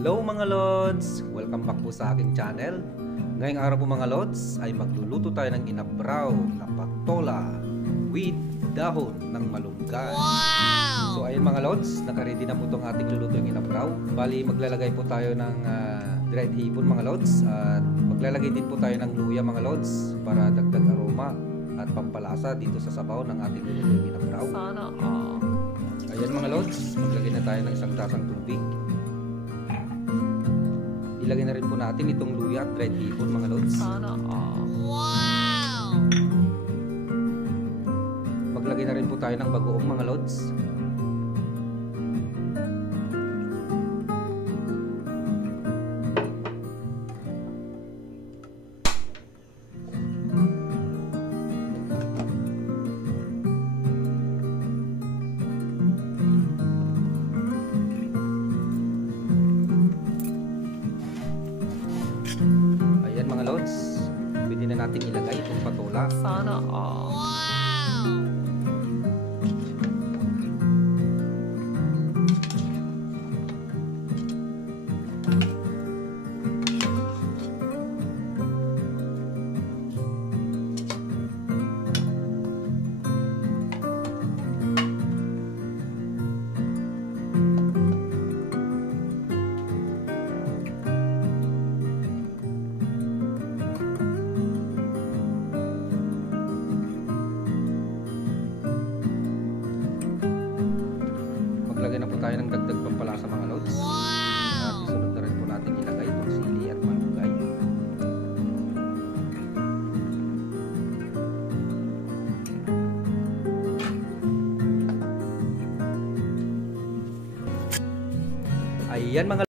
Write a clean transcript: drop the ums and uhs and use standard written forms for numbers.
Hello mga Lods! Welcome back po sa aking channel. Ngayong araw po mga Lods ay magluluto tayo ng inabraw na patola with dahon ng malunggay. Wow! So ayun mga Lods, nakaready na po itong ating lulutong inabraw. Bali maglalagay po tayo ng dried hipon mga Lods. At maglalagay din po tayo ng luya mga Lods para dagdag aroma at pampalasa dito sa sabaw ng ating lulutong inabraw. Sana all. Ayan mga Lods, maglagay na tayo ng isang tasang tubig. Ilagay na rin po natin itong luya at dried hipon mga Lods. Sana all. Wow! Maglagay na rin po tayo ng bagoong mga Lods. Ayan mga Lods, pwede na natin ilagay itong patola. Sana all. Wow! Maglagay na po tayo ng dagdag pampalasa mga Lods. At isunod na rin po natin ilagay itong sili at malunggay. Ayan mga